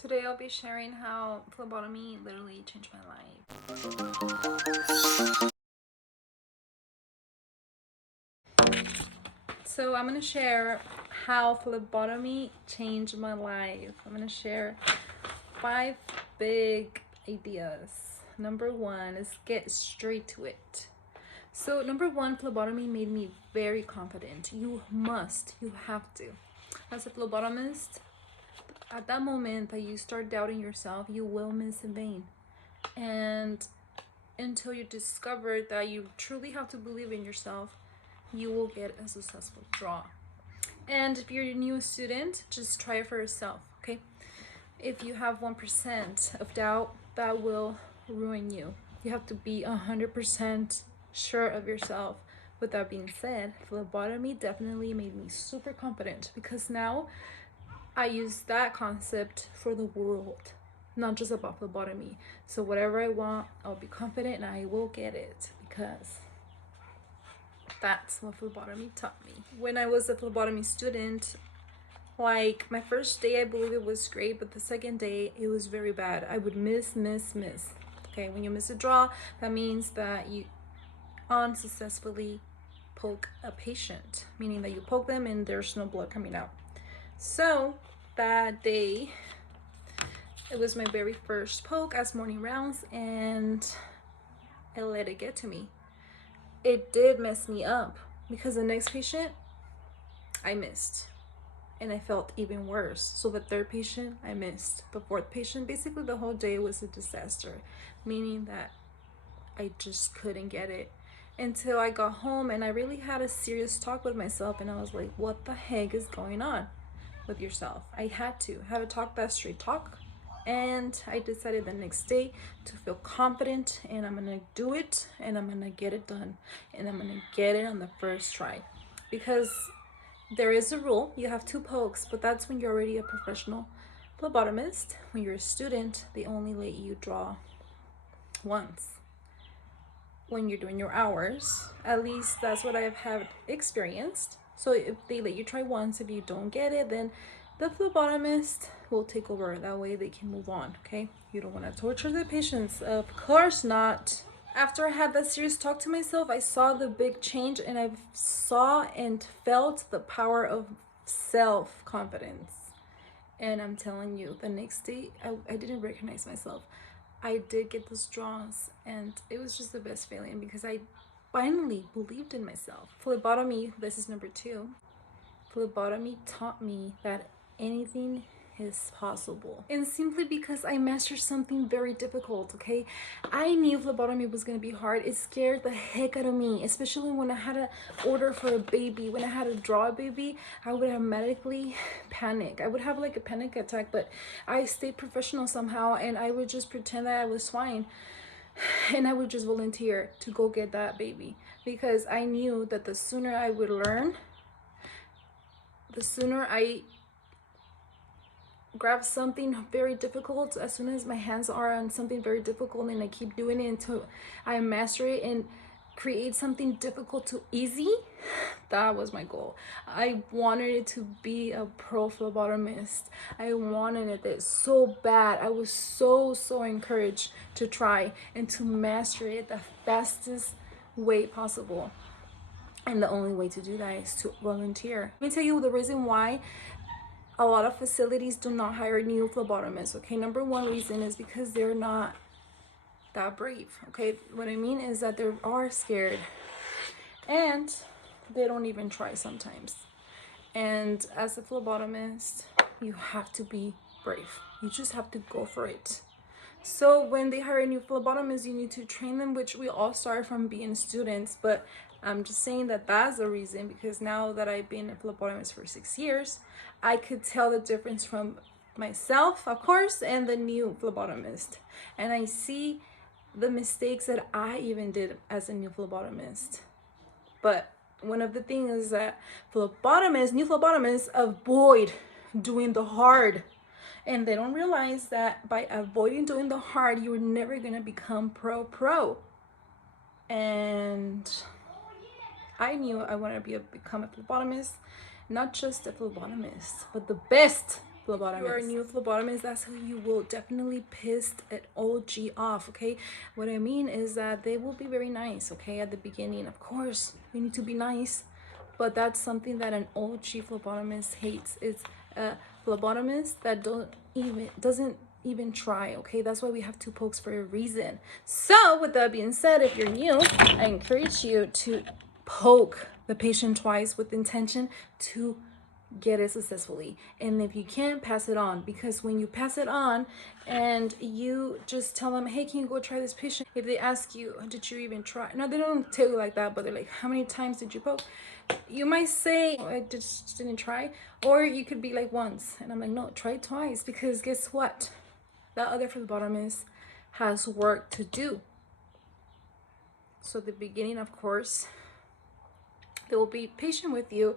Today I'll be sharing how phlebotomy literally changed my life. So I'm going to share how phlebotomy changed my life. I'm going to share 5 big ideas. Number 1 is get straight to it. So number 1, phlebotomy made me very confident. You have to. As a phlebotomist, at that moment that you start doubting yourself, you will miss a vein. And until you discover that you truly have to believe in yourself, you will get a successful draw. And if you're a new student, just try it for yourself, okay? If you have 1% of doubt, that will ruin you. You have to be 100% sure of yourself. With that being said, phlebotomy definitely made me super confident because now I use that concept for the world, not just about phlebotomy. So whatever I want, I'll be confident and I will get it because that's what phlebotomy taught me. When I was a phlebotomy student, like my first day, I believe it was great, but the second day, it was very bad. I would miss. Okay, when you miss a draw, that means that you unsuccessfully poke a patient, meaning that you poke them and there's no blood coming out. So that day, it was my very first poke as morning rounds, and I let it get to me. It did mess me up because the next patient I missed and I felt even worse. So the third patient I missed. The fourth patient, basically the whole day was a disaster, meaning that I just couldn't get it until I got home and I really had a serious talk with myself, and I was like, what the heck is going on with yourself? I had to have a talk, that straight talk. And I decided the next day to feel confident, and I'm gonna do it, and I'm gonna get it done, and I'm gonna get it on the first try. Because there is a rule, you have 2 pokes, but that's when you're already a professional phlebotomist. When you're a student, they only let you draw once when you're doing your hours. At least that's what I've had experienced. So if they let you try once, if you don't get it, then the phlebotomist will take over. That way they can move on, okay? You don't want to torture the patients. Of course not. After I had that serious talk to myself, I saw the big change, and I saw and felt the power of self-confidence. And I'm telling you, the next day, I didn't recognize myself. I did get those draws, and it was just the best feeling because I finally believed in myself. Phlebotomy, this is number 2. Phlebotomy taught me that anything is possible, and simply because I mastered something very difficult. Okay, I knew phlebotomy was going to be hard. It scared the heck out of me, especially when I had to order for a baby. When I had to draw a baby, I would automatically panic. I would have like a panic attack, but I stayed professional somehow, and I would just pretend that I was fine, and I would just volunteer to go get that baby because I knew that the sooner I would learn, the sooner I grab something very difficult, as soon as my hands are on something very difficult and I keep doing it until I master it and create something difficult to easy, that was my goal. I wanted it to be a pro phlebotomist. I wanted it so bad. I was so encouraged to try and to master it the fastest way possible. And the only way to do that is to volunteer. Let me tell you the reason why a lot of facilities do not hire new phlebotomists. Okay, number 1 reason is because they're not that brave. Okay, what I mean is that they are scared and they don't even try sometimes. And as a phlebotomist, you have to be brave. You just have to go for it. So when they hire new phlebotomists, you need to train them, which we all start from being students. But I'm just saying that that's the reason, because now that I've been a phlebotomist for 6 years, I could tell the difference from myself, of course, and the new phlebotomist. And I see the mistakes that I even did as a new phlebotomist. But one of the things is that new phlebotomists avoid doing the hard. And they don't realize that by avoiding doing the hard, you're never gonna become pro. And I knew I wanted to become a phlebotomist, not just a phlebotomist, but the best phlebotomist. If you are a new phlebotomist, that's who you will definitely piss an OG off, okay? What I mean is that they will be very nice, okay, at the beginning. Of course, we need to be nice, but that's something that an OG phlebotomist hates. It's a phlebotomist that doesn't even try, okay? That's why we have 2 pokes for a reason. So with that being said, if you're new, I encourage you to poke the patient twice with intention to get it successfully. And if you can't, pass it on, because when you pass it on and you just tell them, hey, can you go try this patient, if they ask you, did you even try? No, they don't tell you like that, but they're like, how many times did you poke? You might say, oh, I just didn't try. Or you could be like, once. And I'm like, no, try twice, because guess what, that other phlebotomist has work to do. So at the beginning, of course, they will be patient with you,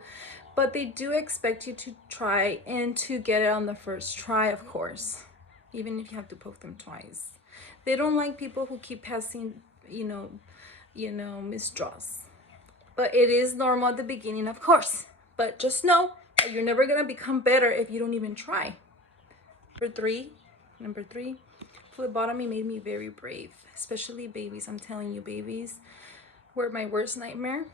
but they do expect you to try and to get it on the first try, of course, even if you have to poke them twice. They don't like people who keep passing, misdraws. But it is normal at the beginning, of course. But just know that you're never gonna become better if you don't even try. Number three, phlebotomy made me very brave, especially babies. I'm telling you, babies were my worst nightmare,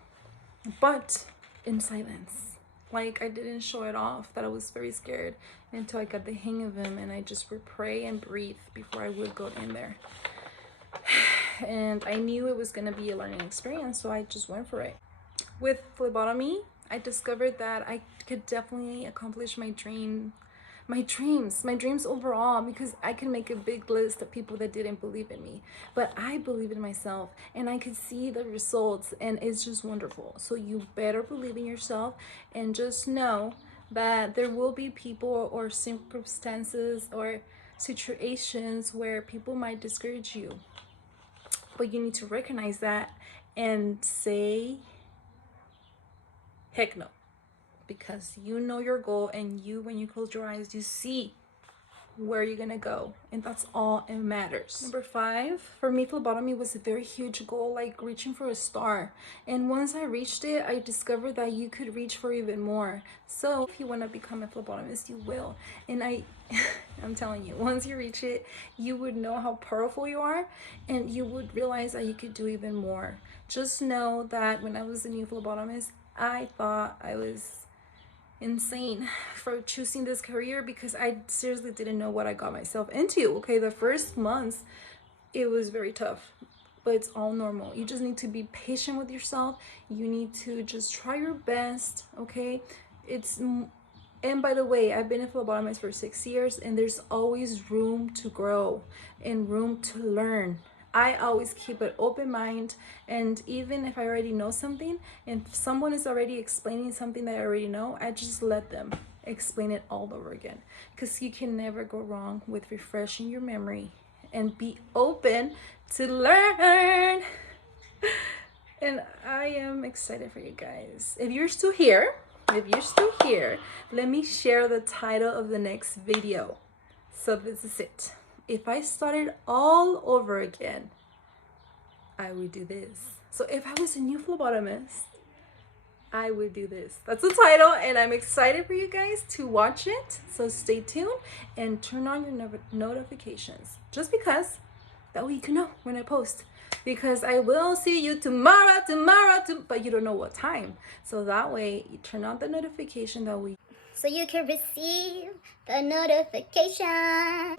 but in silence. Like, I didn't show it off that I was very scared until I got the hang of him, and I just would pray and breathe before I would go in there. And I knew it was gonna be a learning experience, so I just went for it. With phlebotomy, I discovered that I could definitely accomplish my dreams overall, because I can make a big list of people that didn't believe in me, but I believe in myself and I could see the results, and it's just wonderful. So you better believe in yourself, and just know that there will be people or circumstances or situations where people might discourage you, but you need to recognize that and say heck no, because you know your goal, and when you close your eyes, you see where you're gonna go, and that's all it matters. Number 5, for me, phlebotomy was a very huge goal, like reaching for a star. And once I reached it, I discovered that you could reach for even more. So if you want to become a phlebotomist, you will. And I'm telling you, once you reach it, you would know how powerful you are, and you would realize that you could do even more. Just know that when I was a new phlebotomist, I thought I was insane for choosing this career, because I seriously didn't know what I got myself into. Okay, the first months it was very tough, but it's all normal. You just need to be patient with yourself. You need to just try your best, okay? And by the way, I've been a phlebotomist for 6 years, and there's always room to grow and room to learn. I always keep an open mind, and even if I already know something, and if someone is already explaining something that I already know, I just let them explain it all over again, because you can never go wrong with refreshing your memory and be open to learn. And I am excited for you guys. If you're still here, let me share the title of the next video. So this is it. If I started all over again, I would do this. So if I was a new phlebotomist, I would do this. That's the title, and I'm excited for you guys to watch it. So stay tuned and turn on your notifications, just because that way you can know when I post. Because I will see you tomorrow, but you don't know what time. So that way you turn on the notification, that way so you can receive the notification.